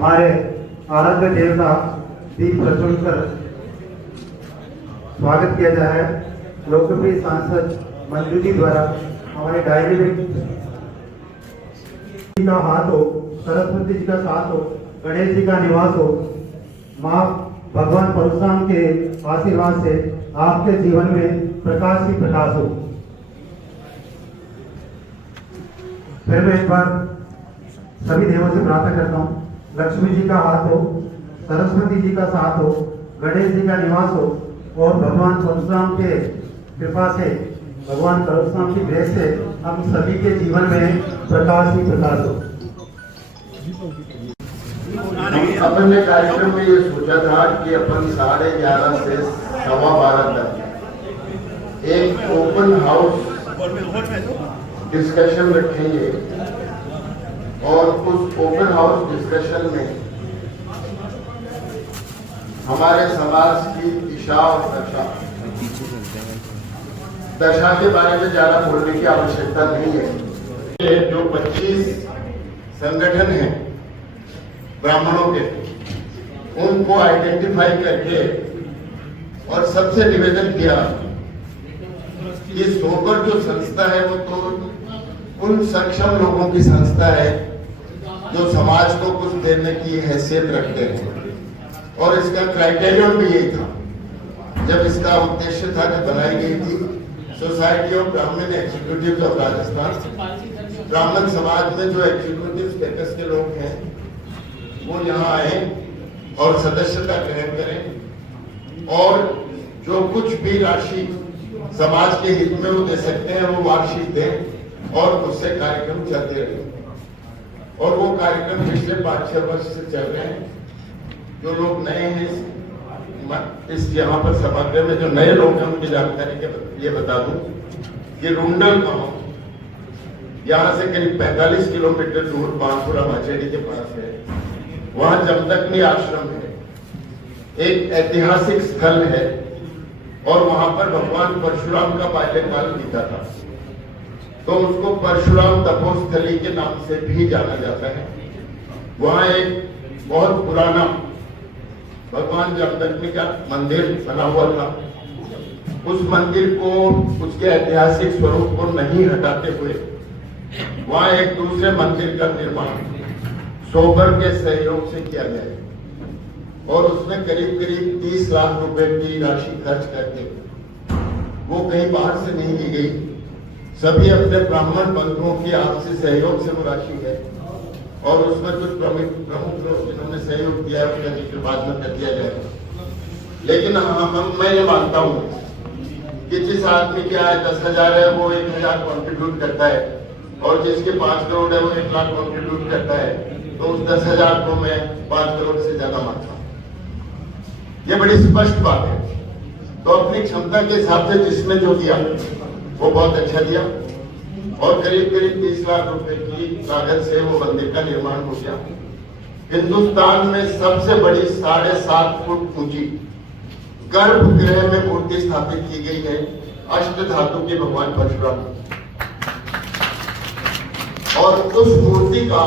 हमारे आराध्य देवता दीप प्रज्वल कर स्वागत किया जा रहा है। लोकप्रिय सांसद मंजू जी द्वारा हमारे डायरी में का हाथ हो, सरस्वती जी का साथ हो, गणेश जी का निवास हो, माँ भगवान परशुराम के आशीर्वाद से आपके जीवन में प्रकाश ही प्रकाश हो। फिर मैं एक बार सभी देवों से प्रार्थना करता हूँ, लक्ष्मी जी का हाथ हो, सरस्वती जी का साथ हो, गणेश जी का निवास हो और भगवान परशुराम के कृपा से, भगवान परशुराम की ग्रेस से हम सभी के जीवन में प्रकाश ही प्रकाश हो। अपन ने कार्यक्रम में ये सोचा था कि अपन 11:30 से 12:15 तक एक ओपन हाउस डिस्कशन रखेंगे और उस ओपन हाउस डिस्कशन में हमारे समाज की दिशा और दशा के बारे में ज्यादा बोलने की आवश्यकता नहीं है। जो 25 संगठन हैं ब्राह्मणों के, उनको आइडेंटिफाई करके और सबसे निवेदन किया कि सोबर जो संस्था है वो तो उन सक्षम लोगों की संस्था है जो समाज को कुछ देने की हैसियत रखते हैं, और इसका क्राइटेरियन भी यही था जब इसका उद्देश्य था जब बनाई गई थी सोसाइटी ऑफ ब्राह्मण एग्जीक्यूटिव ऑफ राजस्थान। ब्राह्मण समाज में जो एग्जीक्यूटिव स्टेटस के लोग हैं वो यहाँ आए और सदस्यता ग्रहण करें और जो कुछ भी राशि समाज के हित में वो दे सकते हैं वो वार्षिक दें और उससे कार्यक्रम चलते रहे। और वो कार्यक्रम पिछले 5-6 वर्ष से चल रहे हैं। जो लोग नए हैं इस यहाँ पर सभागृह में, जो नए लोग हैं उनकी जानकारी के ये बता दूं कि रुंडल गांव यहाँ से करीब 45 किलोमीटर दूर बांसुरा माचेड़ी के पास है। वहां जमदग्नि आश्रम है, एक ऐतिहासिक स्थल है और वहां पर भगवान परशुराम का बाल्यकाल बीता था, तो उसको परशुराम तपोस्थली के नाम से भी जाना जाता है। वहां एक बहुत पुराना भगवान जमदग्नि का मंदिर बना हुआ था। उस मंदिर को, उसके ऐतिहासिक स्वरूप को नहीं हटाते हुए वहां एक दूसरे मंदिर का निर्माण सोबर के सहयोग से किया गया है और उसमें करीब 30 लाख रुपए की राशि खर्च करके, वो कहीं बाहर से नहीं ली गई, सभी अपने ब्राह्मण बंधुओं की आपसी सहयोग से वो राशि है और उसमें कुछ प्रमुख लोग जिन्होंने सहयोग किया है उनका जिक्र बाद में कर दिया जाएगा। लेकिन मैं ये मानता हूँ कि जिस आदमी के आय 10,000 है वो 1,000 कॉन्ट्रीब्यूट करता है और जिसके 5 करोड़ है वो 1 लाख कॉन्ट्रीब्यूट करता है, तो उस 10,000 को मैं 5 करोड़ से ज्यादा मानता हूँ। ये बड़ी स्पष्ट बात है। तो अपनी क्षमता के हिसाब से जिसने जो दिया वो बहुत अच्छा दिया और करीब 30 लाख रुपए की लागत से वो मंदिर का निर्माण हो गया। हिंदुस्तान में सबसे बड़ी 7.5 फुट ऊंची गर्भगृह में मूर्ति स्थापित की गई है अष्ट धातु के भगवान परशुराम, और उस मूर्ति का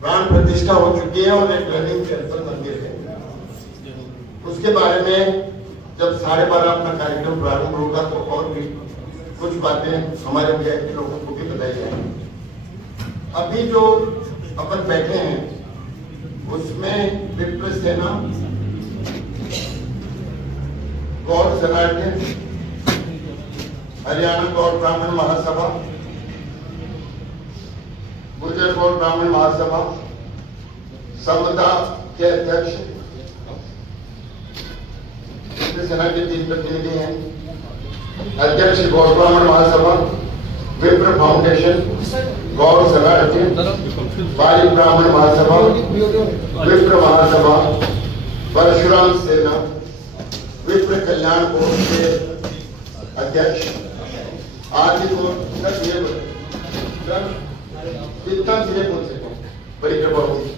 प्राण प्रतिष्ठा हो चुकी है और एक रनिंग टेम्पल मंदिर है। उसके बारे में जब 12:30 अपना कार्यक्रम प्रारंभ होगा तो और भी कुछ बातें हमारे वीआईपी लोगों को भी बताई जाएंगी। अभी जो अपन बैठे हैं उसमें विप्र सेना, गौर सनातन, हरियाणा गौर ब्राह्मण महासभा, गुजर गौर ब्राह्मण महासभा, समता के अध्यक्ष विप्र सेना के 3 प्रतिनिधि हैं, अध्यक्ष गौर ब्राह्मण महासभा, विप्र फाउंडेशन, गौर सनातन, बारी ब्राह्मण महासभा, विप्र महासभा, परशुराम सेना, विप्र कल्याण बोर्ड के अध्यक्ष आदि को कितना धीरे बोल सकता हूँ, बड़ी कृपा होगी।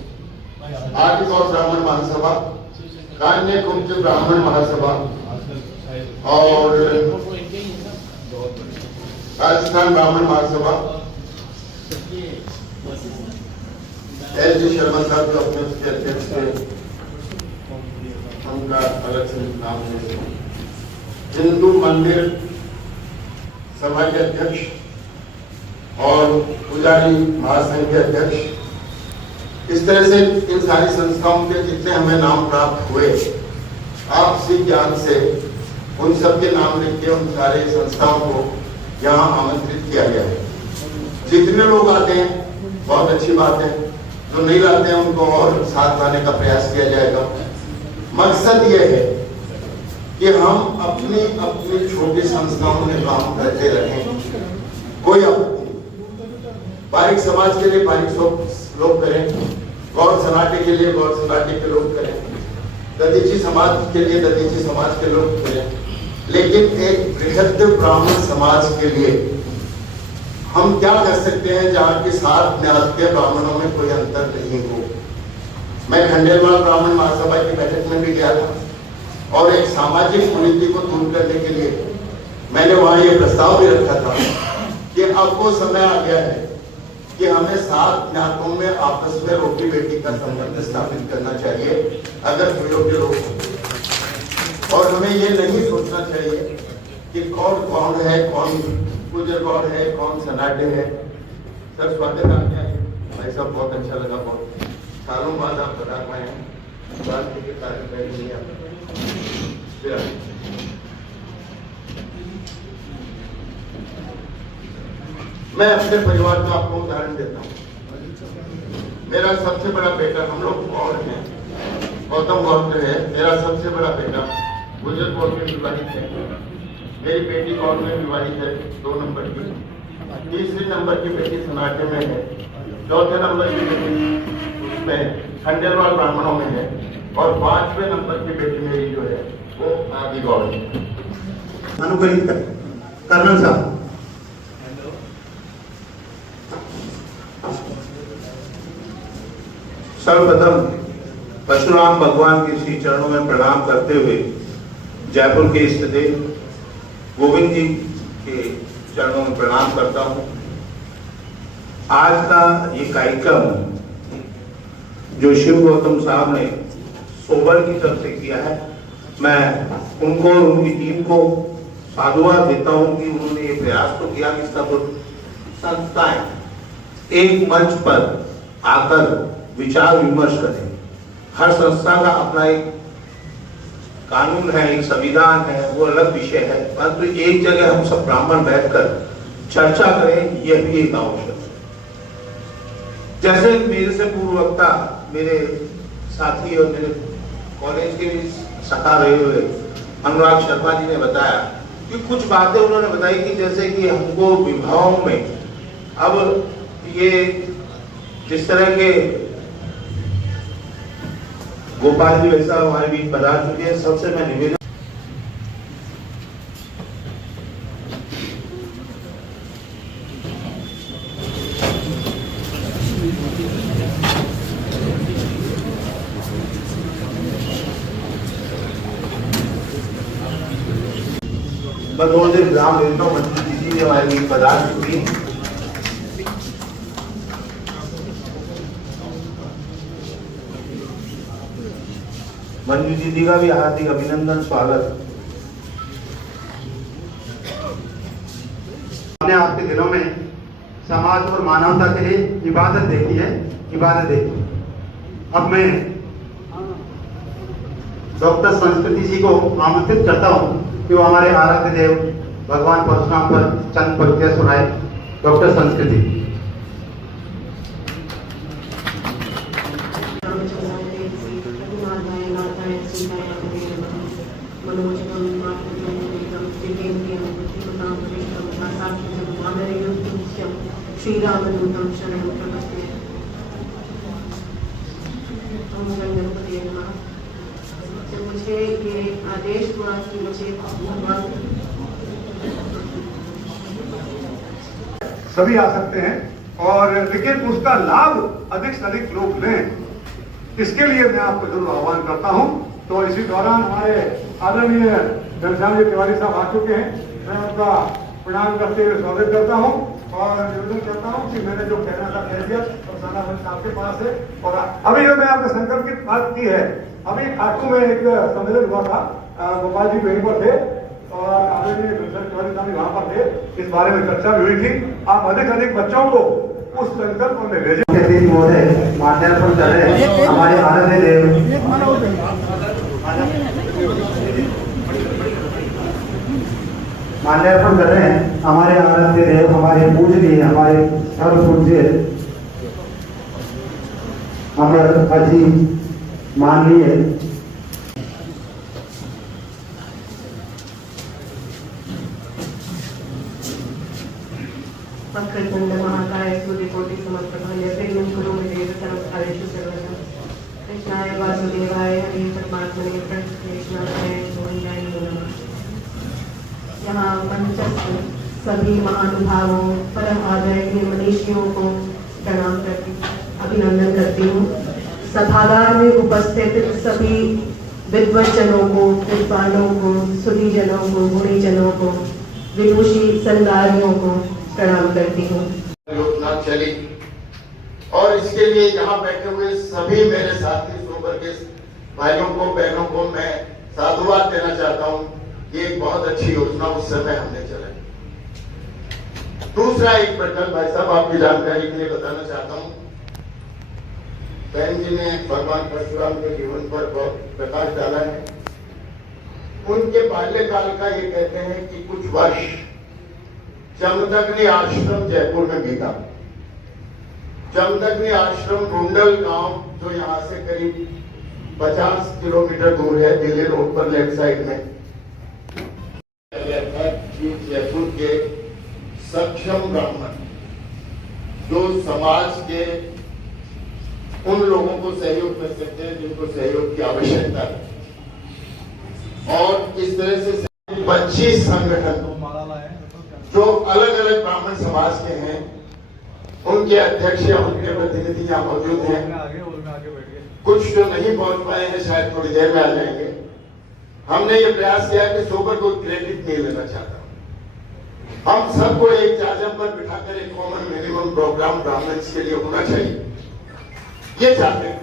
आदि गौर ब्राह्मण महासभा, कान्य कुंज ब्राह्मण महासभा और राजस्थान ब्राह्मण महासभा, एल जी शर्मा साहब जो अपने उसके अध्यक्ष थे, उनका अलग से नाम है। हिंदू मंदिर सभा के अध्यक्ष और पुजारी महासंघ के अध्यक्ष, इस तरह से इन सारी संस्थाओं के जितने हमें नाम प्राप्त हुए, आपसी ज्ञान से उन सबके नाम लिख के उन सारे संस्थाओं को यहाँ आमंत्रित किया गया है। जितने लोग आते हैं बहुत अच्छी बात है, जो नहीं लाते हैं उनको और साथ लाने का प्रयास किया जाएगा। मकसद ये है कि हम अपनी अपनी छोटी संस्थाओं में काम करते रहें, कोई आपत्ति नहीं। बारिक समाज के लिए बारिक लोग करें, गौर सनाटे के लिए गौर सनाटे के लोग करें, दधीची समाज के लिए दधीची समाज के लोग करें, लेकिन एक बृहद ब्राह्मण समाज के लिए हम क्या कर सकते हैं जहाँ की 7 ज्ञात के ब्राह्मणों में कोई अंतर नहीं हो। मैं खंडेलवाल ब्राह्मण महासभा की बैठक में भी गया था और एक सामाजिक कुरीति को दूर करने के लिए मैंने वहां ये प्रस्ताव भी रखा था कि अब वो समय आ गया है कि हमें 7 ज्ञातों में आपस में रोटी बेटी का संबंध स्थापित करना चाहिए अगर योग्य लोग हों। और हमें ये नहीं सोचना चाहिए कि कौन कौन है, कौन गुजर गौड़ है, कौन सनाटे है। सर स्वागत आपने आए, भाई साहब बहुत अच्छा लगा, बहुत सालों बाद आप बता पाए हैं। के कार्य मैं अपने परिवार का आपको उदाहरण देता हूँ। मेरा सबसे बड़ा बेटा, हम लोग गौड़ हैं, गौतम गौड़ है, मेरा सबसे बड़ा बेटा गुजर गौड़ में विवाहित है, मेरी बेटी गौड़ में विवाहित है 2 नंबर की, तीसरे नंबर की बेटी सनाटे में है, चौथे नंबर की बेटी उसमें खंडेलवाल ब्राह्मणों में है और 5वें नंबर की बेटी मेरी जो है वो आदि गौड़ है। अनुग्रहित कर्नल साहब। सर्वप्रथम परशुराम भगवान के श्री चरणों में प्रणाम करते हुए जयपुर के इष्ट देव गोविंद जी के चरणों में प्रणाम करता हूं। आज का ये कार्यक्रम जो शिव गौतम साहब ने सोबर की तरफ से किया है, मैं उनको और उनकी टीम को साधुवाद देता हूं कि उन्होंने ये प्रयास तो किया कि सब संस्थाएं एक मंच पर आकर विचार विमर्श करें। हर संस्था का अपना एक कानून है, एक संविधान है, वो अलग विषय है, परंतु एक जगह हम सब ब्राह्मण बैठकर चर्चा करें, यह भी एक आवश्यक है। जैसे मेरे से पूर्व वक्ता मेरे साथी और मेरे कॉलेज के भी सखा रहे हुए अनुराग शर्मा जी ने बताया कि कुछ बातें उन्होंने बताई कि जैसे कि हमको विवाहों में अब ये जिस तरह के गोपाल जी वैसा हमारे बीच पधार चुके हैं, सबसे मैं निवेदन थोड़ी देर विराम देता हूँ। मंत्री जी ने हमारे बीच पधार चुकी है। मंजू दीदी का भी हार्दिक अभिनंदन, स्वागत। हमने आपके दिनों में समाज और मानवता के लिए इबादत देखी है, इबादत देखी। अब मैं डॉक्टर संस्कृति जी को आमंत्रित करता हूँ कि वो हमारे आराध्य देव भगवान परशुराम पर चंद पंक्तियां सुनाए। डॉक्टर संस्कृति। श्री रामदूतम शरणं प्रपद्ये। ओम गणपति नमः। तो मुझे ये आदेश हुआ कि मुझे भगवान सभी आ सकते हैं, और लेकिन उसका लाभ अधिक से अधिक लोग लें, इसके लिए मैं आपको जरूर आह्वान करता हूं। तो इसी दौरान हमारे आदरणीय घनश्याम जी तिवारी साहब आ चुके हैं, मैं उनका प्रणाम करते हुए स्वागत करता हूं। और निवेदन करता हूँ कि मैंने जो कहना था कह दिया, और सारा वक्त आपके पास है। और अभी जो मैं आपने संकल्प की बात की है, अभी खाटू में एक सम्मेलन हुआ था, गोपाल जी वहीं पर थे और आदरणीय तिवारी साहब वहां पर थे, इस बारे में चर्चा भी हुई थी। आप अधिक बच्चों को उस संकल्प में भेजें। महोदय माल्यार्पण कर रहे हैं हमारे आराध्य देव, माल्यार्पण कर रहे हैं हमारे आराध्य देव, हमारे पूजनीय, हमारे सर्व पूज्य अमर अजीम माननीय वक्रतुंड महाकाय सूर्यकोटि समप्रभा निर्विघ्नं कुरु मे देव सर्वकार्येषु सर्वदा। कृष्णाय वासुदेवाय हरे परमात्मने प्रणतक्लेशनाशाय गोविंदाय नमो नमः। यहाँ मंचस्थ सभी महानुभावों, परम आदरणीय मनीषियों को प्रणाम करती, अभिनंदन करती हूँ। सभागार में उपस्थित सभी विद्वजनों को, विद्वानों को, सुधीजनों को, गुणीजनों को, विदुषी संगारियों को प्रणाम करती हूँ। लोकनाथ चली और इसके लिए यहाँ बैठे हुए सभी मेरे साथी सोबर के भाइयों को, बहनों को मैं साधुवाद देना चाहता हूँ। ये एक बहुत अच्छी योजना उस समय हमने चलाई। दूसरा एक प्रकल्प भाई साहब आपकी जानकारी के लिए बताना चाहता हूँ। बहन जी ने भगवान परशुराम के जीवन पर बहुत प्रकाश डाला है। उनके बाल्यकाल का ये कहते हैं कि कुछ वर्ष जमदग्नि आश्रम जयपुर में बीता। जमदग्नि आश्रम रुंडल गांव जो यहाँ से करीब 50 किलोमीटर दूर है, दिल्ली रोड पर लेफ्ट साइड में। जयपुर के सक्षम ब्राह्मण जो समाज के उन लोगों को सहयोग कर सकते हैं जिनको सहयोग की आवश्यकता है, और इस तरह से 25 संगठन जो अलग अलग ब्राह्मण समाज के हैं, उनके अध्यक्ष या उनके प्रतिनिधि यहाँ मौजूद हैं। कुछ जो नहीं पहुंच पाए हैं शायद थोड़ी देर में आ जाएंगे। हमने ये प्रयास किया कि सोबर को क्रेडिट नहीं लेना चाहता, हम सबको एक जाजम पर बिठाकर एक कॉमन मिनिमम प्रोग्राम ब्राह्मण्स के लिए होना चाहिए, ये चाहते हैं।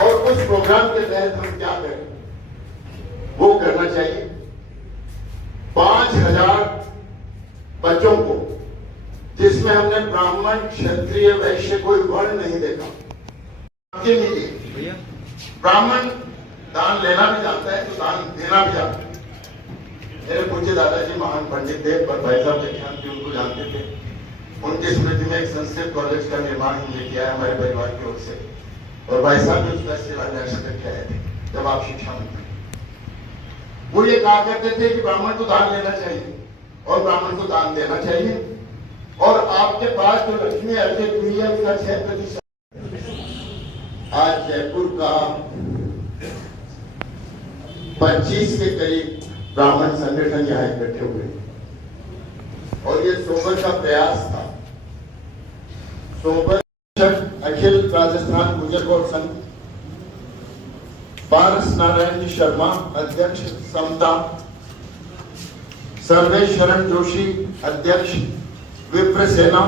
और उस प्रोग्राम के तहत हम क्या करें वो करना चाहिए। 5000 बच्चों को, जिसमें हमने ब्राह्मण, क्षत्रिय, वैश्य कोई वर्ण नहीं देखा, ब्राह्मण दान लेना भी जानता है तो दान देना भी जानता है। मेरे पूज्य दादाजी महान पंडित थे, पर भाई साहब व्याख्यान थे, उनको जानते थे। उनकी स्मृति में एक संस्कृत कॉलेज का निर्माण हमने किया है हमारे परिवार की ओर से, और भाई साहब ने उसका शिलान्यास करके आए थे जब आप शिक्षा मंत्री। वो ये कहा करते थे कि ब्राह्मण को दान लेना चाहिए और ब्राह्मण को दान देना चाहिए, और आपके पास जो लक्ष्मी अर्जित हुई है उसका 6%। आज जयपुर का 25 के करीब ब्राह्मण संगठन यहाँ इकट्ठे हुए, और ये सोबर का प्रयास था। सोबर अखिल राजस्थान गुर्जर गौड़ संघ, पारस नारायण जी शर्मा अध्यक्ष समता, सर्वेश शरण जोशी अध्यक्ष विप्र सेना,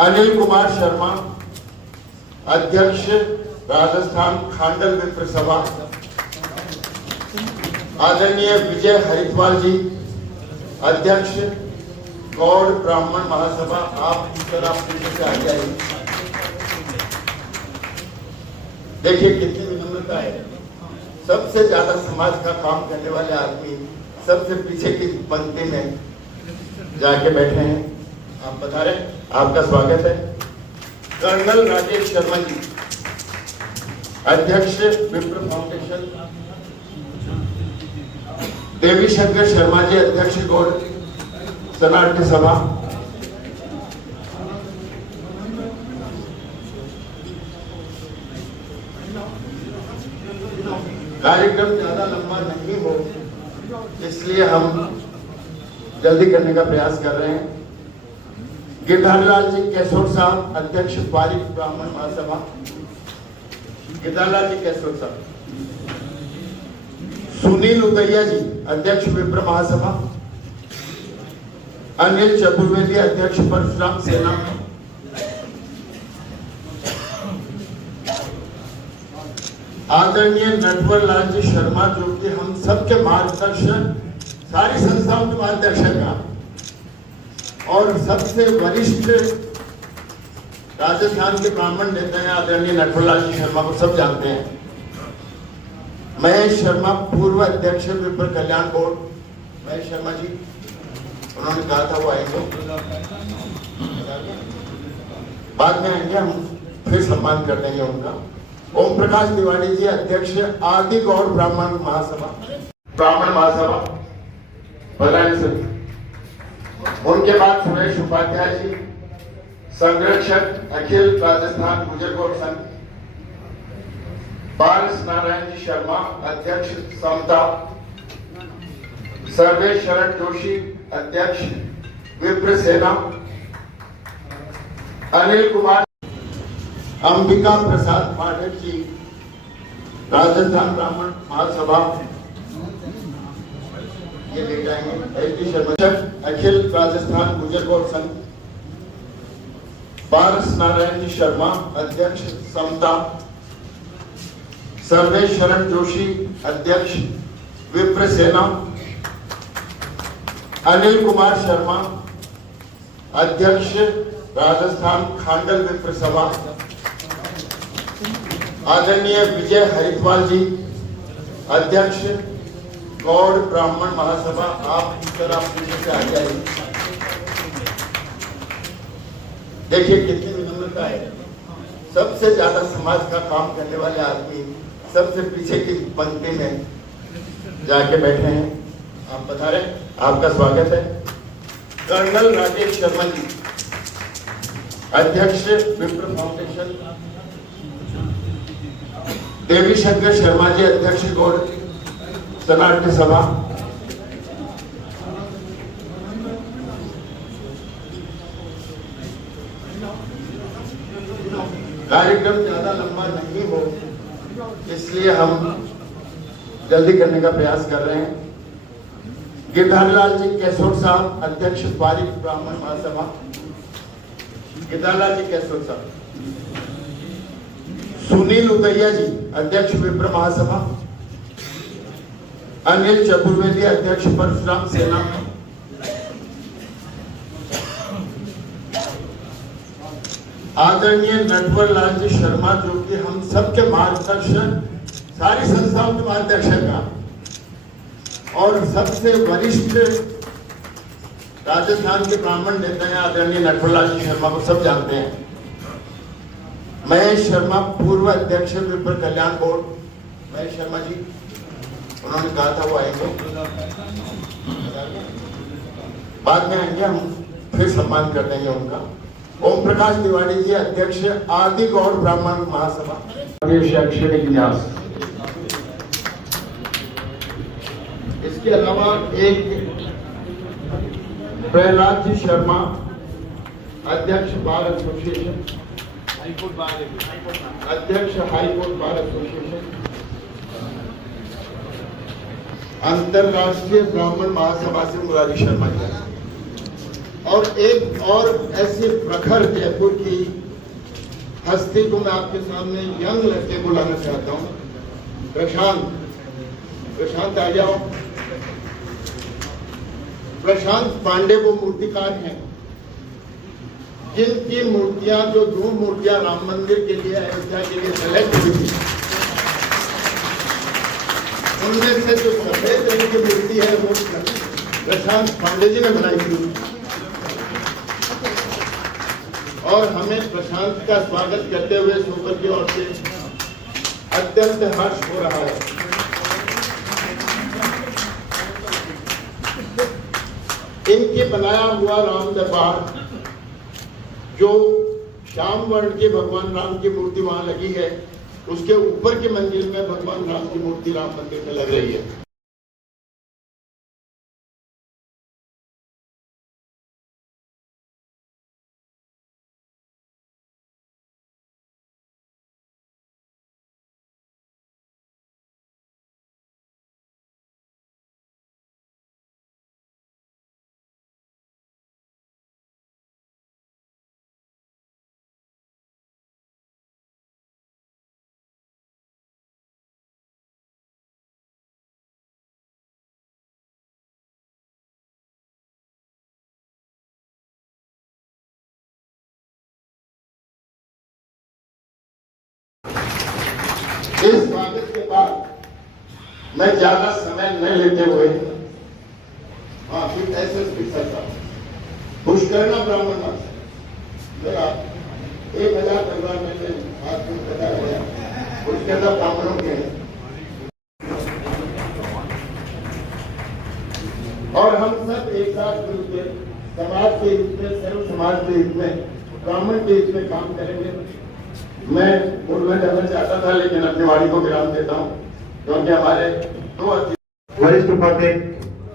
अनिल कुमार शर्मा अध्यक्ष राजस्थान खांडल विप्र सभा, आदरणीय विजय हरिद्वार जी अध्यक्ष गौड़ ब्राह्मण महासभा। आप इस तरह से आ जाइए, देखिए कितनी विनम्रता है। सबसे ज्यादा समाज का काम करने वाले आदमी सबसे पीछे की पंक्ति में जाके बैठे हैं। आप बता रहे, आपका स्वागत है। कर्नल राजेश शर्मा जी अध्यक्ष विप्र फाउंडेशन, देवी शंकर शर्मा जी अध्यक्ष गौड़ शरणार्थी सभा, कार्यक्रम ज्यादा लंबा नहीं हो इसलिए हम जल्दी करने का प्रयास कर रहे हैं। गिरधारीलाल जी कैसोर साहब अध्यक्ष पारिक ब्राह्मण महासभा, गिरधारीलाल जी कैसोर साहब, सुनील उदैया जी अध्यक्ष विप्र महासभा, अनिल चतुर्वेदी अध्यक्ष परशुराम सेना, आदरणीय नटवर लाल जी शर्मा जो कि हम सबके मार्गदर्शक, सारी संस्थाओं के मार्गदर्शक हैं और सबसे वरिष्ठ राजस्थान के ब्राह्मण नेता हैं आदरणीय नटवर लाल जी शर्मा को सब जानते हैं। महेश शर्मा पूर्व अध्यक्ष विप्र कल्याण बोर्ड, महेश शर्मा जी, उन्होंने कहा था वो आएंगे, बाद में आएंगे, हम फिर सम्मान कर देंगे उनका। ओम प्रकाश तिवारी जी अध्यक्ष आदि गौड़ ब्राह्मण महासभा, ब्राह्मण महासभा प्रधान समिति। उनके बाद सुरेश उपाध्याय जी संरक्षक अखिल राजस्थान गुर्जर गौड़ संघ, पारस नारायण जी शर्मा अध्यक्ष समता, सर्वेश शरण जोशी अध्यक्ष विप्र सेना, अनिल कुमार, अंबिका प्रसाद पाठक जी राजस्थान ब्राह्मण महासभा, ये ले जाएंगे। एस डी शर्मा अखिल राजस्थान गुर्जर गौड़ संघ, पारस नारायण जी शर्मा अध्यक्ष समता, सर्वेश शरण जोशी अध्यक्ष विप्र सेना, अनिल कुमार शर्मा अध्यक्ष राजस्थान खांडल विप्र सभा, आदरणीय विजय हरिद्वाल जी अध्यक्ष गौड़ ब्राह्मण महासभा। आप इस तरह पीछे से आ जाइए, देखिए कितनी विनम्रता है। सबसे ज्यादा समाज का काम करने वाले आदमी सबसे पीछे की पंक्ति में जाके बैठे हैं। आप बता रहे, आपका स्वागत है। कर्नल राजेश शर्मा जी अध्यक्ष विप्र फाउंडेशन, देवी शंकर शर्मा जी अध्यक्ष गौड़ सनाट्य सभा, कार्यक्रम ज्यादा लंबा नहीं हो इसलिए हम जल्दी करने का प्रयास कर रहे हैं। गिरधारीलाल जी कैसोर साहब अध्यक्ष बारिक ब्राह्मण महासभा, गिरधारीलाल जी कैसोर साहब, सुनील उदैया जी अध्यक्ष विप्र महासभा, अनिल चतुर्वेदी अध्यक्ष परशुराम सेना, आदरणीय नटवर लाल जी शर्मा जो कि हम सबके मार्गदर्शक, सारी संस्थाओं के मार्गदर्शक हैं और सबसे वरिष्ठ राजस्थान के ब्राह्मण नेता हैं आदरणीय नटवर लाल जी शर्मा को सब जानते हैं। महेश शर्मा पूर्व अध्यक्ष विप्र कल्याण बोर्ड, महेश शर्मा जी, उन्होंने कहा था वो आएंगे, बाद में आएंगे, हम फिर सम्मान कर देंगे उनका। ओम प्रकाश तिवारी जी अध्यक्ष आदि गौड़ ब्राह्मण महासभा, शैक्षणिक न्यास। इसके अलावा एक प्रहलाद जी शर्मा अध्यक्ष बार एसोसिएशन, अध्यक्ष हाईकोर्ट बार एसोसिएशन, अंतरराष्ट्रीय ब्राह्मण महासभा से मुरारी शर्मा जी, और एक और ऐसे प्रखर जयपुर की हस्ती को मैं आपके सामने यंग लड़के को लाना चाहता हूं। प्रशांत आ जाओ। प्रशांत पांडे वो मूर्तिकार हैं जिनकी मूर्तियां, जो 2 मूर्तियां राम मंदिर के लिए, अयोध्या के लिए सेलेक्ट हुई थी, उनमें से जो सफेद रंग की मूर्ति है वो प्रशांत पांडे जी ने बनाई थी और हमें प्रशांत का स्वागत करते हुए सोकर की ओर से अत्यंत हर्ष हो रहा है। इनके बनाया हुआ राम दरबार, जो श्याम वर्ण के भगवान राम की मूर्ति वहां लगी है, उसके ऊपर के मंदिर में भगवान राम की मूर्ति राम मंदिर में लग रही है। स्वागत के बाद मैं ज्यादा समय न लेते हुए फिर ऐसे स्पीच करता हूं। खुश करना ब्राह्मण मास मेरा 1000 परिवार में आज भी पता है खुश करना ब्राह्मणों के हैं। और हम सब एक साथ मिलकर समाज के हित में, सर्व समाज के हित में, ब्राह्मण के हित में काम करेंगे। मैं बोलना जाना चाहता था लेकिन अपनी वाणी को विराम देता हूं क्योंकि हमारे 2 वरिष्ठ उपाध्यक्ष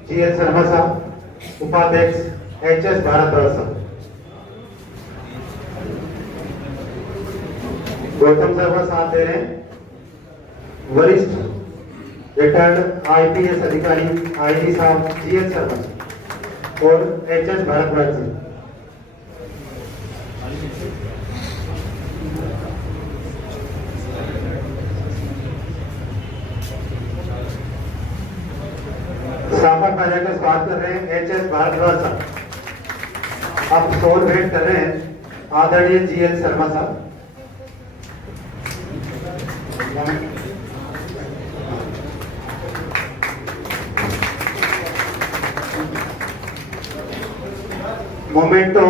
GL शर्मा साहब, उपाध्यक्ष HS भारद्वाज साहब, गौतम शर्मा साथ दे रहे हैं। वरिष्ठ रिटायर्ड IPS अधिकारी IG साहब GL शर्मा और HS भारद्वाज जी। साफा पहना का स्वागत कर रहे हैं HS भारद्वाज साहब। अब सोल भेंट कर रहे हैं आदरणीय GL शर्मा साहब। मोमेंटो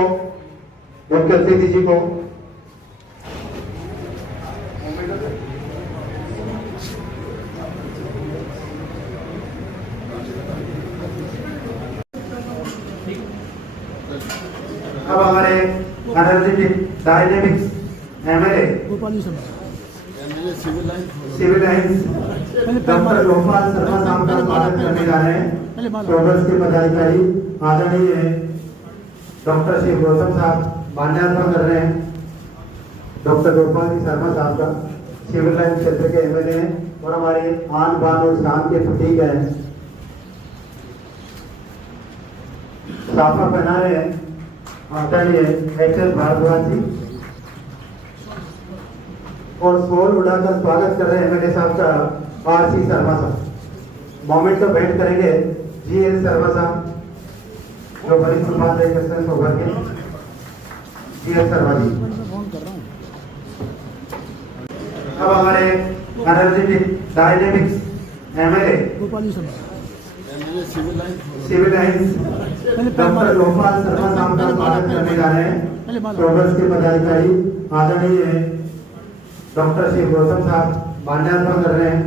मुख्य अतिथि जी को अब हमारे energetic dynamics MLA Civil Lines doctor Gopal Sharma साहब का स्वागत करने जा रहे हैं। प्रोग्रेस के पदाधिकारी आदरणीय डॉक्टर श्री गौतम साहब माल्यार्पण कर रहे हैं। डॉक्टर गोपाल जी शर्मा साहब का सिविल लाइन क्षेत्र के MLA हैं और हमारे आन बान और शान के प्रतीक हैं। साफा पहना रहे हैं आदरणीय HS भारद्वाज जी और सोल उड़ाकर स्वागत कर रहे हैं MLA साहब का RC शर्मा साहब। मोमेंट को भेंट करेंगे GL शर्मा साहब जो वरिष्ठ उपाध्यक्ष सौभाग्य GL शर्मा जी। अब हमारे energetic dynamics MLA Civil Lines doctor Gopal Sharma साहब का स्वागत करने जा रहे हैं। प्रोग्रेस के पदाधिकारी आदरणीय डॉक्टर श्री गौतम साहब माल्यार्पण कर रहे हैं।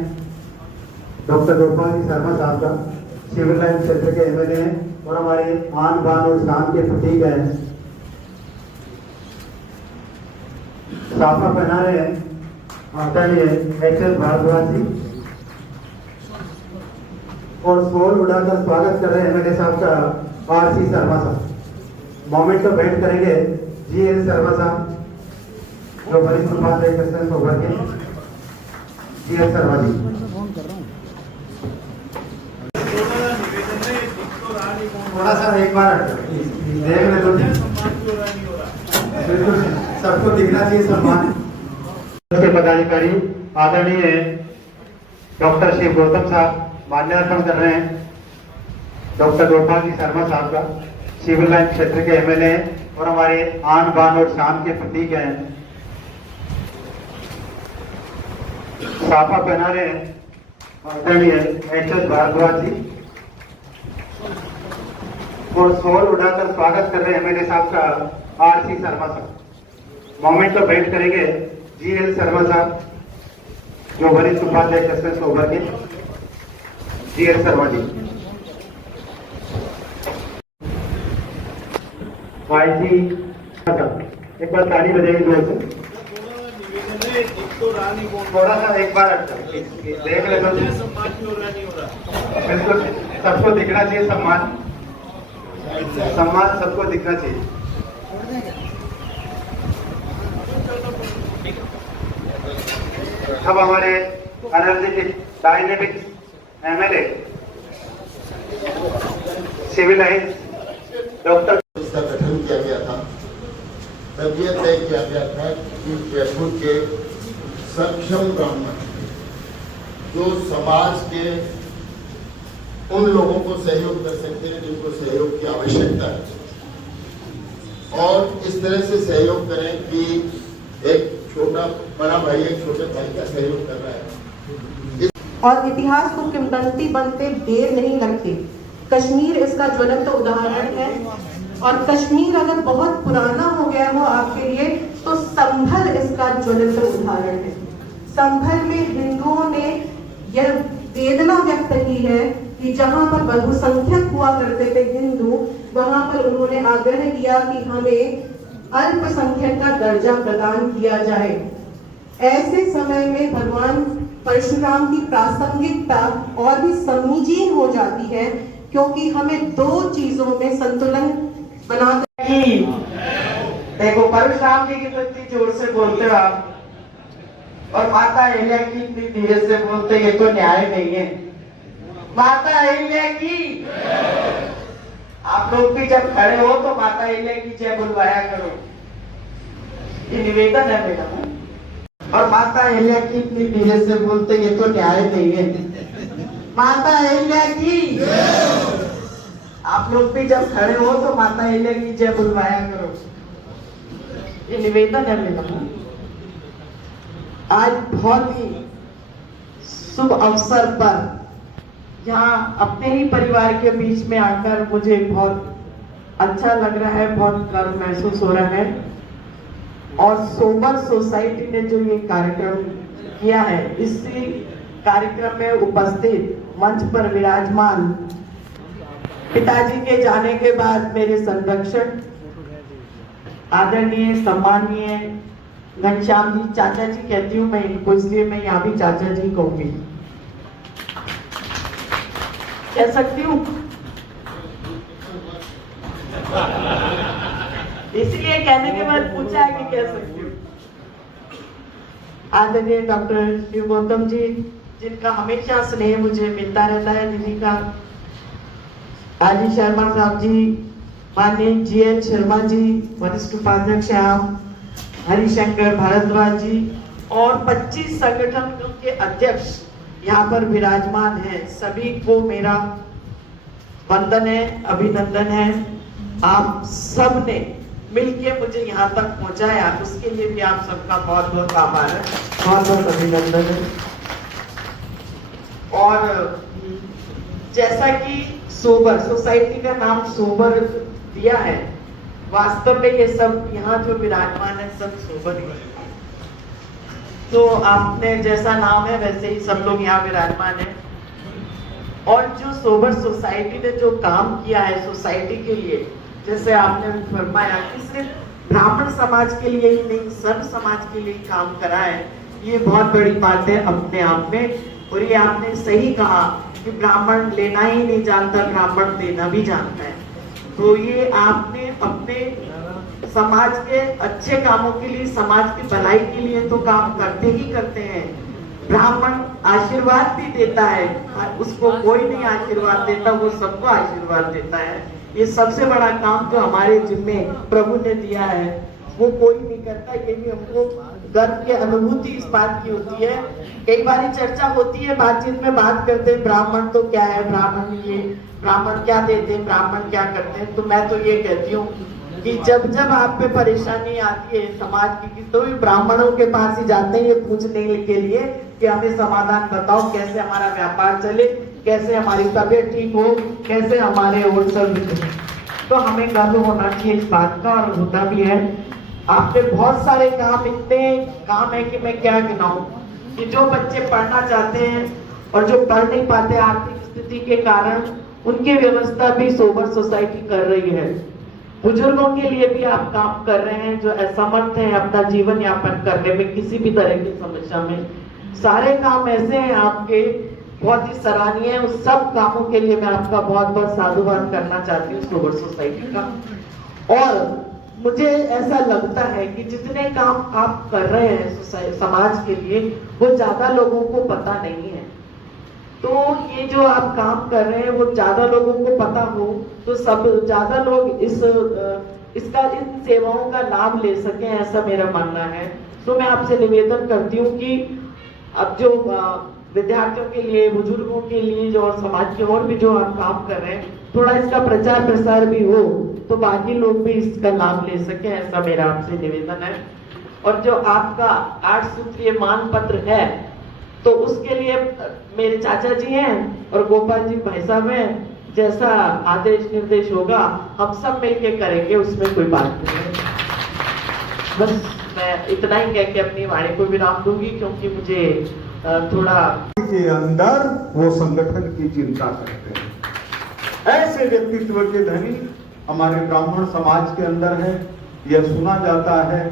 डॉक्टर गोपाल जी शर्मा साहब का सिविल लाइन क्षेत्र के MLA हैं और हमारे आन बान और शान के प्रतीक हैं। साफा पहना रहे हैं आदरणीय HS भारद्वाज जी और सोल उड़ाकर स्वागत कर रहे हैं MLA साहब का RC शर्मा साहब। मोमेंट को भेंट करेंगे GL शर्मा साहब जो वरिष्ठ उपाध्यक्ष सौभाग्य GL शर्मा जी। थोड़ा सा एक बार देख ले तो बिल्कुल सबको दिखना चाहिए सम्मान। के पदाधिकारी आदरणीय डॉक्टर श्री गौतम साहब माल्यार्पण कर रहे हैं। डॉक्टर गोपाल जी शर्मा साहब का सिविल लाइन क्षेत्र के MLA हैं और हमारे आन बान और शान के प्रतीक हैं। साफा पहना रहे हैं आदरणीय HS भारद्वाज जी और सोल उड़ाकर स्वागत कर रहे हैं MLA साहब का RC शर्मा साहब। मोमेंट को भेंट करेंगे GL शर्मा साहब जो वरिष्ठ उपाध्यक्ष सौभाग्य GL शर्मा जी। IG एक बार ताली बजाएगी जोर से। थोड़ा सा एक बार देख ले तो बिल्कुल सबको दिखना चाहिए सम्मान। सम्मान सबको दिखना चाहिए। अब हमारे energetic dynamics MLA Civil Lines doctor इसका गठन किया गया था। तब यह तय किया गया था कि जयपुर के सक्षम ब्राह्मण जो समाज के उन लोगों को सहयोग कर सकते हैं जिनको सहयोग की आवश्यकता है और इस तरह से सहयोग करें कि एक छोटा बड़ा भाई एक छोटे भाई का सहयोग कर रहा है और इतिहास को किंवदंती बनते देर नहीं लगती। कश्मीर इसका ज्वलंत उदाहरण है। और कश्मीर अगर बहुत पुराना हो गया हो आपके लिए, तो संभल इसका ज्वलंत उदाहरण है। संभल में हिंदुओं ने यह वेदना व्यक्त की है कि जहां पर बहुसंख्यक हुआ करते थे हिंदू, वहां पर उन्होंने आग्रह किया कि हमें अल्पसंख्यक का दर्जा प्रदान किया जाए। ऐसे समय में भगवान परशुराम की प्रासंगिकता और भी समीचीन हो जाती है, क्योंकि हमें दो चीजों में संतुलन बना देखो, परशुराम जी की तो इतनी जोर से बोलते हो आप, और माता अहिल्या की इतनी धीरे से बोलते, ये तो न्याय नहीं है। माता अहिल्या की, आप लोग भी जब खड़े हो तो माता अहिल्या की जय बुलवाया करो, ये निवेदन है मेरा। और माता अहिल्या की इतनी धीरे से बोलते, ये तो न्याय नहीं है। माता अहिल्या की, आप लोग भी जब खड़े हो तो माता अहिल्या की जय बुलवाया करो, ये निवेदन है मेरा। आज बहुत ही शुभ अवसर पर यहाँ अपने ही परिवार के बीच में आकर मुझे बहुत अच्छा लग रहा है, बहुत गर्व महसूस हो रहा है। और सोबर सोसाइटी ने जो ये कार्यक्रम किया है, इसी कार्यक्रम में उपस्थित मंच पर विराजमान पिताजी के जाने के बाद मेरे संरक्षक आदरणीय सम्माननीय घनश्याम जी, चाचा जी कहती हूँ मैं इनको, इसलिए मैं यहाँ भी चाचा जी कहूंगी, कह सकती हूँ, इसलिए कहने के बाद पूछा है कि कह सकती हूँ। आदरणीय डॉक्टर शिव गौतम जी, जिनका हमेशा स्नेह मुझे मिलता रहता है, दीदी का, आजी शर्मा साहब जी, माननीय जीएच शर्मा जी, वरिष्ठ उपाध्यक्ष श्याम, हरिशंकर भारद्वाज जी, और 25 संगठन के अध्यक्ष यहाँ पर विराजमान हैं। सभी को मेरा वंदन है, अभिनंदन है। आप सब ने मिलके मुझे यहाँ तक पहुँचाया, उसके लिए भी आप सबका बहुत बहुत आभार है, बहुत बहुत अभिनंदन है। और जैसा कि सोबर सोसाइटी का नाम सोबर दिया है, वास्तव में ये सब यहाँ जो विराजमान है सब सोबर ही है। तो आपने जैसा नाम है वैसे ही सब लोग यहाँ विराजमान है। और जो सोबर सोसाइटी ने जो काम किया है सोसाइटी के लिए, जैसे आपने फरमाया कि सिर्फ ब्राह्मण समाज के लिए ही नहीं, सर्व समाज के लिए काम करा है, ये बहुत बड़ी बात है अपने आप में। और ये आपने सही कहा कि ब्राह्मण लेना ही नहीं जानता, ब्राह्मण देना भी जानता है। तो ये आपने अपने समाज के अच्छे कामों के लिए, समाज की भलाई के लिए तो काम करते ही करते हैं। ब्राह्मण आशीर्वाद भी देता है, उसको कोई नहीं आशीर्वाद देता, वो सबको आशीर्वाद देता है। ये सबसे बड़ा काम जो हमारे जिम्मे प्रभु ने दिया है वो कोई नहीं करता। ये भी हमको गर्व की अनुभूति इस बात की होती है। कई बार चर्चा होती है, बातचीत में बात करते हैं, ब्राह्मण तो क्या है, ब्राह्मण ये, ब्राह्मण क्या देते हैं, ब्राह्मण क्या करते हैं। तो मैं तो ये कहती हूँ कि जब जब आप पे परेशानी आती है समाज की, तो भी ब्राह्मणों के पास ही जाते हैं ये पूछने के लिए कि हमें समाधान बताओ, कैसे हमारा व्यापार चले, कैसे हमारी तबीयत ठीक हो, कैसे हमारे और सब। तो हमें गर्व होना चाहिए इस बात का, और होता भी है। आपने बहुत सारे काम, इतने काम है कि मैं क्या गिनाऊं, कि जो बच्चे पढ़ना चाहते हैं और जो पढ़ नहीं पाते आर्थिक स्थिति के कारण, उनकी व्यवस्था भी सोबर सोसाइटी कर रही है। बुजुर्गों के लिए भी आप काम कर रहे हैं जो असमर्थ हैं अपना जीवन यापन करने में, किसी भी तरह की समस्या में। सारे काम ऐसे हैं आपके, बहुत ही सराहनीय है। उस सब कामों के लिए मैं आपका बहुत बहुत साधुवाद करना चाहती हूँ सोबर सोसाइटी का। और मुझे ऐसा लगता है कि जितने काम आप कर रहे हैं समाज के लिए, वो ज्यादा लोगों को पता नहीं है। तो ये जो आप काम कर रहे हैं वो ज्यादा लोगों को पता हो, तो सब ज्यादा लोग इन सेवाओं का लाभ ले सकें, ऐसा मेरा मानना है। तो मैं आपसे निवेदन करती हूँ कि अब जो विद्यार्थियों के लिए, बुजुर्गों के लिए जो और समाज के और भी जो आप काम कर रहे हैं, थोड़ा इसका प्रचार प्रसार भी हो तो बाकी लोग भी इसका लाभ ले सके, ऐसा मेरा आपसे निवेदन है। और जो आपका 8 सूत्रीय मान पत्र है, तो उसके लिए मेरे चाचा जी हैं और गोपाल जी भाई साहब हैं। जैसा आदेश निर्देश होगा हम सब मिलके करेंगे, उसमें कोई बात नहीं है। बस मैं इतना ही कह के अपनी वाणी को विराम दूंगी, क्योंकि मुझे थोड़ा के अंदर वो संगठन की चिंता करते हैं। ऐसे व्यक्तित्व के धनी हमारे ब्राह्मण समाज के अंदर है। यह सुना जाता है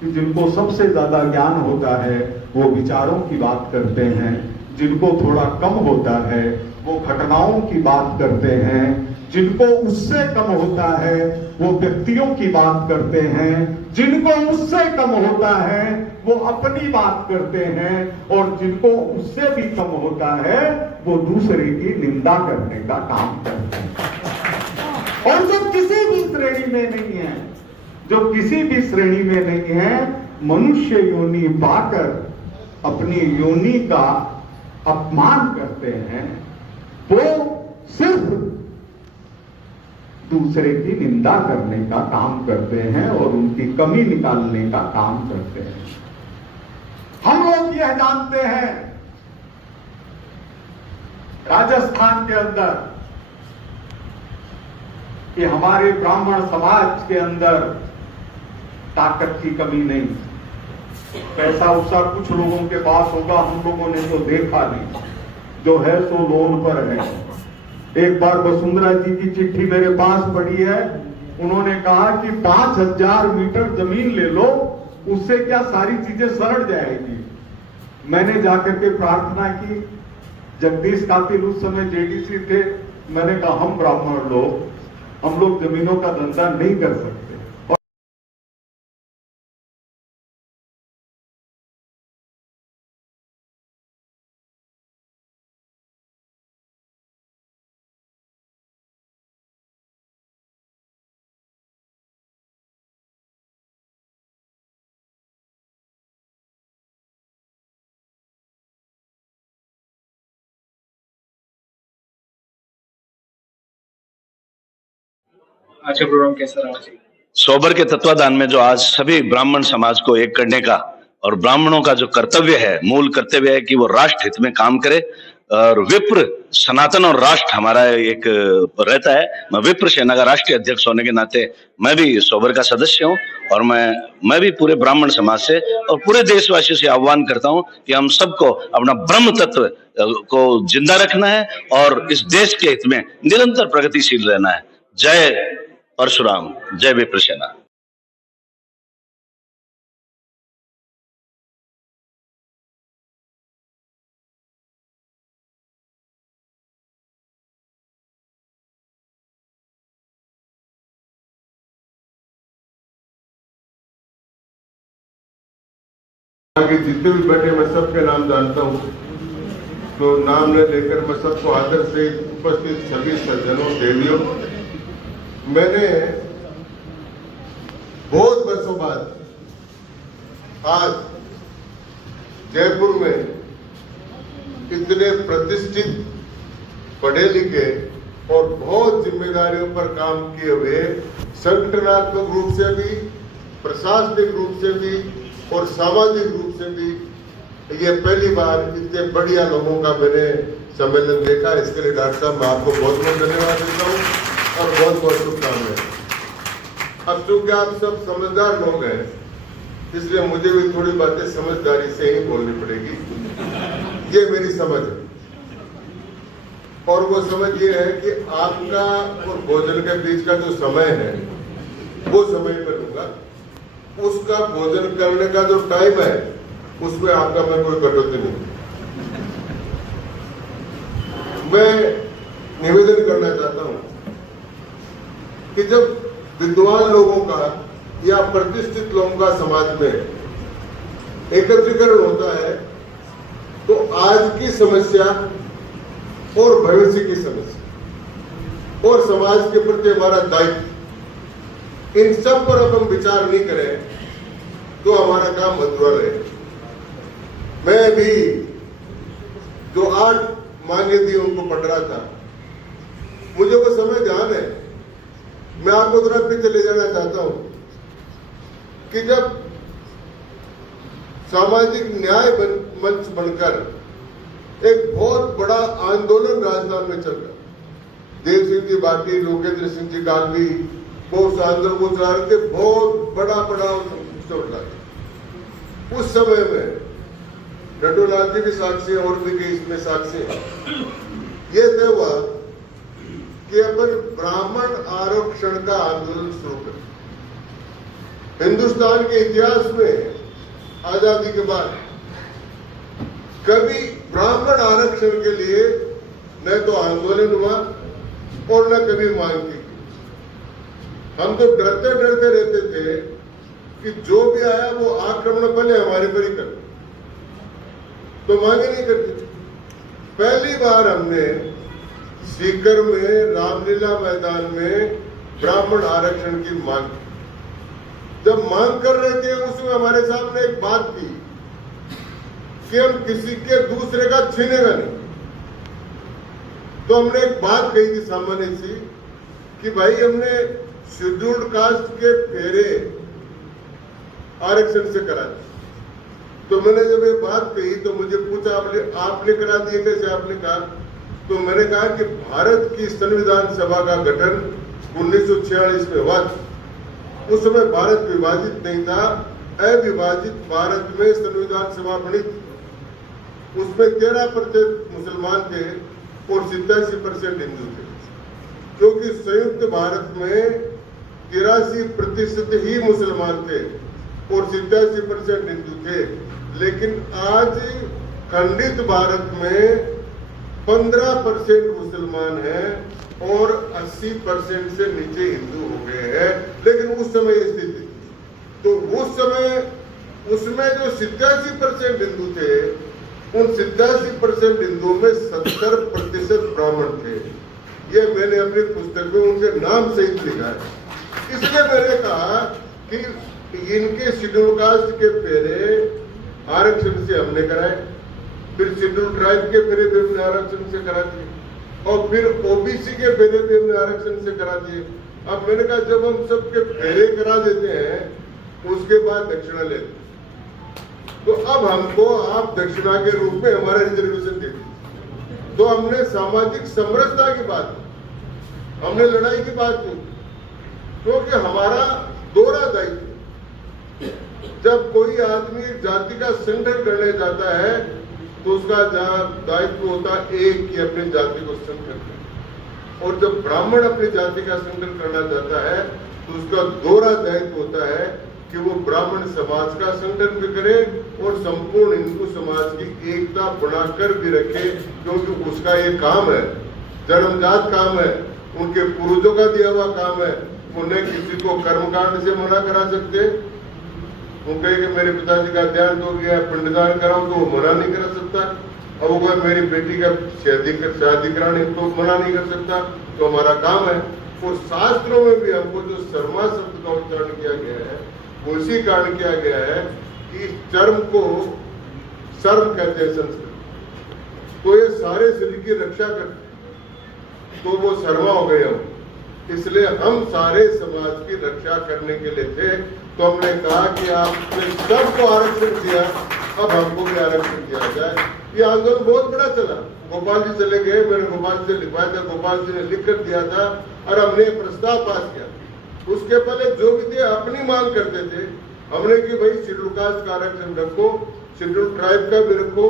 कि जिनको सबसे ज्यादा ज्ञान होता है वो विचारों की बात करते हैं, जिनको थोड़ा कम होता है वो घटनाओं की बात करते हैं, जिनको उससे कम होता है वो व्यक्तियों की बात करते हैं, जिनको उससे कम होता है वो अपनी बात करते हैं, और जिनको उससे भी कम होता है वो दूसरे की निंदा करने का काम करते हैं। और जो किसी भी श्रेणी में नहीं है, जो किसी भी श्रेणी में नहीं है, मनुष्य योनि पाकर अपनी योनि का अपमान करते हैं, वो सिर्फ दूसरे की निंदा करने का काम करते हैं और उनकी कमी निकालने का काम करते हैं। हम लोग यह जानते हैं राजस्थान के अंदर कि हमारे ब्राह्मण समाज के अंदर ताकत की कमी नहीं, पैसा उसा कुछ लोगों के पास होगा, हम लोगों ने तो देखा नहीं, जो है सो लोन पर है। एक बार वसुंधरा जी की चिट्ठी मेरे पास पड़ी है, उन्होंने कहा कि 5000 मीटर जमीन ले लो, उससे क्या सारी चीजें सड़ जाएगी। मैंने जाकर के प्रार्थना की, जगदीश कातिल उस समय जेडीसी थे, मैंने कहा हम ब्राह्मण लोग, हम लोग जमीनों का धंधा नहीं कर सकते। आज का प्रोग्राम कैसा रहा? सोबर के तत्वाधान में जो आज सभी ब्राह्मण समाज को एक करने का और ब्राह्मणों का जो कर्तव्य है, मूल कर्तव्य है कि वो राष्ट्र हित में काम करे, और विप्र सनातन और राष्ट्र हमारा एक रहता है। मैं विप्र सेना का राष्ट्रीय अध्यक्ष होने के नाते मैं भी सोबर का सदस्य हूं, और मैं भी पूरे ब्राह्मण समाज से और पूरे देशवासियों से आह्वान करता हूं कि हम सबको अपना ब्रह्म तत्व को जिंदा रखना है और इस देश के हित में निरंतर प्रगतिशील रहना है। जय परशुराम, जय विप्र सेना। आगे जितने भी बैठे मैं सबके नाम जानता हूँ, तो नाम ले लेकर मैं सबको आदर से उपस्थित सभी सज्जनों देवियों, मैंने बहुत वर्षों बाद आज जयपुर में इतने प्रतिष्ठित, पढ़े लिखे और बहुत जिम्मेदारियों पर काम किए हुए, संगठनात्मक रूप से भी, प्रशासनिक रूप से भी और सामाजिक रूप से भी, ये पहली बार इतने बढ़िया लोगों का मैंने सम्मेलन देखा। इसके लिए डॉक्टर साहब मैं आपको बहुत बहुत धन्यवाद देता हूँ और बहुत बहुत शुभकामनाएं। अब चूंकि आप सब समझदार लोग हैं, इसलिए मुझे भी थोड़ी बातें समझदारी से ही बोलनी पड़ेगी, ये मेरी समझ है। और वो समझ ये है कि आपका और भोजन के बीच का जो समय है वो समय पर लूंगा, उसका भोजन करने का जो टाइम है उसमें आपका मैं कोई कटौती नहीं। मैं निवेदन करना चाहता हूं कि जब विद्वान लोगों का या प्रतिष्ठित लोगों का समाज में एकत्रीकरण होता है, तो आज की समस्या और भविष्य की समस्या और समाज के प्रति हमारा दायित्व, इन सब पर अब हम विचार नहीं करें तो हमारा काम अधूरा रहे। मैं भी जो 8 मांगे थी उनको पढ़ रहा था, मुझे वो समय ध्यान है। मैं आपको थोड़ा पीछे ले जाना चाहता हूं कि जब सामाजिक न्याय मंच बनकर एक बहुत बड़ा आंदोलन राजस्थान में चल रहा है। देव सिंह जी भाटी, लोकेंद्र सिंह जी गांधी बहुत से आंदोलन को चला रहे थे, बहुत बड़ा चल रहा था। उस समय में नटूलाल जी भी साक्षी है और भी कई इसमें साक्षी है। ये तय हुआ कि अपन ब्राह्मण आरक्षण का आंदोलन शुरू करें। हिंदुस्तान के इतिहास में आजादी के बाद कभी ब्राह्मण आरक्षण के लिए न तो आंदोलन हुआ और न कभी मांग की। हम तो डरते डरते रहते थे कि जो भी आया वो आक्रमण पहले हमारे पर ही कर, तो मांगे नहीं करते थे। पहली बार हमने सीकर में रामलीला मैदान में ब्राह्मण आरक्षण की मांग की। जब मांग कर रहे थे उसमें हमारे सामने एक बात थी कि हम किसी के दूसरे का छीनेगा नहीं। तो हमने एक बात कही थी सामान्य सी कि भाई हमने शेड्यूल्ड कास्ट के फेरे आरक्षण से करा दिए। तो मैंने जब ये बात कही तो मुझे पूछा आपने करा दिए कैसे? आपने कहा, तो मैंने कहा कि भारत की संविधान सभा का गठन 1946 में हुआ। उस समय भारत विभाजित नहीं था, अविभाजित भारत में संविधान सभा बनी थी। उसमें 13% मुसलमान थे और 87% हिंदू थे, क्योंकि संयुक्त भारत में 83% ही मुसलमान थे और 87% हिंदू थे। लेकिन आज खंडित भारत में 15% मुसलमान हैं और 80% से नीचे हिंदू हो गए हैं। लेकिन उस समय ये स्थिति थी। तो उस समय उसमें जो 87% हिंदू थे, उन 87% हिंदुओं में 70% ब्राह्मण थे। ये मैंने अपनी पुस्तक में उनके नाम सहित लिखा है। इसलिए मैंने कहा कि इनके शेड्यूल कास्ट के फेरे आरक्षण से हमने कराए, फिर शेड्यूल ट्राइब के फेरे भी हमने आरक्षण से करा दिए और फिर ओबीसी के फेरे भी हमने आरक्षण से करा दिए। अब मैंने कहा जब हम सबके फेरे करा देते हैं उसके बाद दक्षिणा लेते, तो अब हमको आप दक्षिणा के रूप में हमारा रिजर्वेशन दे दीजिए। तो हमने सामाजिक समरसता की बात, हमने लड़ाई की बात की, क्योंकि हमारा दोहरा दायित्व। जब कोई आदमी जाति का संगठन करने जाता है तो उसका दायित्व होता है एक कि अपनी जाति को संगठन करना, और जब ब्राह्मण अपनी जाति का संगठन करना चाहता है तो उसका दोहरा दायित्व होता है कि वो ब्राह्मण समाज का संगठन भी करे और संपूर्ण हिंदू समाज की एकता बनाकर भी रखे, क्योंकि उसका ये काम है, जन्मजात काम है, उनके पूर्वजों का दिया हुआ काम है। उन्हें किसी को कर्मकांड से मना करा सकते, वो कहे कि मेरे पिताजी का ध्यान हो गया, पिंडदान कराओ, तो वो मना नहीं कर सकता। अब वो कहे मेरी बेटी का शादी कराने तो मना नहीं कर सकता। तो हमारा काम है। और शास्त्रों में भी हमको जो शर्मा शब्द का उच्चारण किया गया है वो इसी कारण किया गया है कि चर्म को शर्म कहते हैं संस्कृत, तो ये सारे शरीर की रक्षा करते, तो वो शर्मा हो गए हम। इसलिए हम सारे समाज की रक्षा करने के लिए थे। तो हमने कहा कि आपने सबको आरक्षण दिया, अब हमको भी आरक्षण दिया जाए। ये आंदोलन बहुत बड़ा चला। गोपाल जी चले गए, मैंने गोपाल जी से लिखवाया था, गोपाल जी ने लिख कर दिया था और हमने प्रस्ताव पास किया। उसके पहले जो भी थे अपनी मांग करते थे, हमने कि भाई शेड्यूल कास्ट का आरक्षण रखो, शेड्यूल ट्राइब का भी रखो,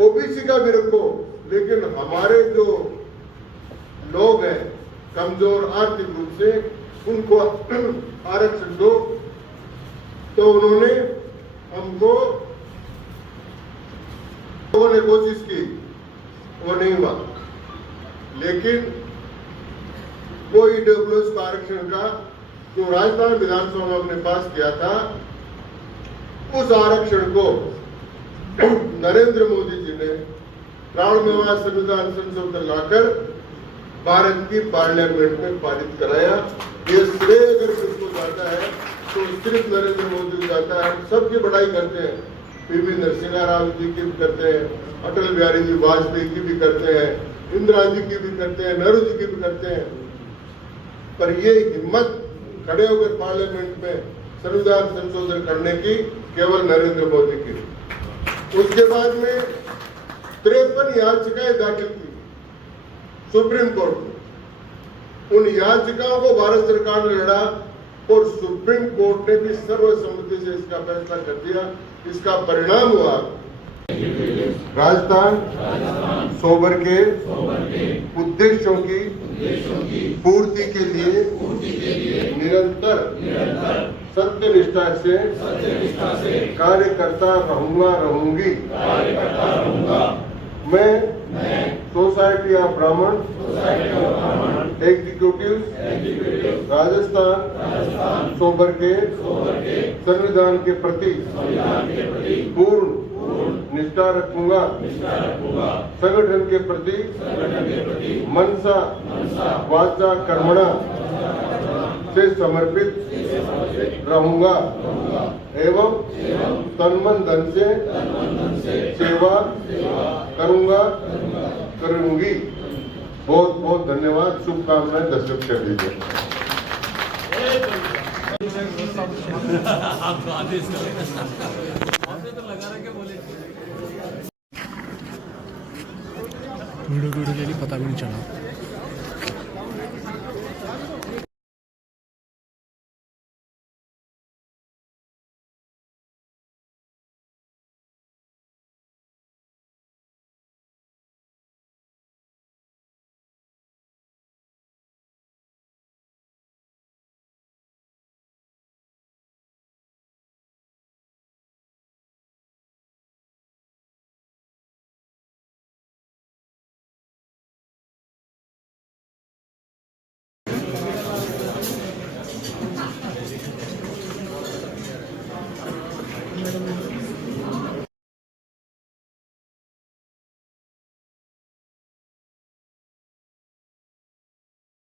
ओबीसी का भी रखो, लेकिन हमारे जो लोग हैं कमजोर आर्थिक रूप से उनको आरक्षण दो। तो उन्होंने हमको लोगों ने कोशिश की, वो नहीं हुआ। लेकिन वो ईडब्ल्यूएस का आरक्षण का जो राजस्थान विधानसभा में हमने पास किया था, उस आरक्षण को नरेंद्र मोदी जी ने प्राण संविधान संशोधन लाकर भारत की पार्लियामेंट में पारित कराया। ये श्रेय अगर किसको जाता है तो सिर्फ नरेंद्र मोदी को जाता है। सबकी बड़ाई करते हैं, पीवी नरसिम्हा राव जी की भी करते हैं, अटल बिहारी जी वाजपेयी की भी करते हैं, इंदिरा जी की भी करते हैं, नेहरू जी की भी करते हैं, पर ये हिम्मत खड़े होकर पार्लियामेंट में संविधान संशोधन करने की केवल नरेंद्र मोदी की। उसके बाद में 53 याचिकाएं दाखिल की सुप्रीम कोर्ट में। उन याचिकाओं को भारत सरकार ने लड़ा और सुप्रीम कोर्ट ने भी सर्वसम्मति से इसका फैसला कर दिया। इसका परिणाम हुआ राजस्थान सोबर के उद्देश्यों की पूर्ति के लिए निरंतर सत्यनिष्ठा से कार्य करता रहूंगी। मैं सोसाइटी ऑफ ब्राह्मण एग्जीक्यूटिव राजस्थान सोबर के संविधान के प्रति पूर्ण निष्ठा रखूंगा। संगठन के प्रति मनसा वाचा कर्मणा से समर्पित रहूंगा एवं तन मन धन से सेवा करूंगी। बहुत बहुत धन्यवाद। शुभकामनाएं दर्शक कर दीजिए। वीडियो ले ली, पता भी नहीं चला।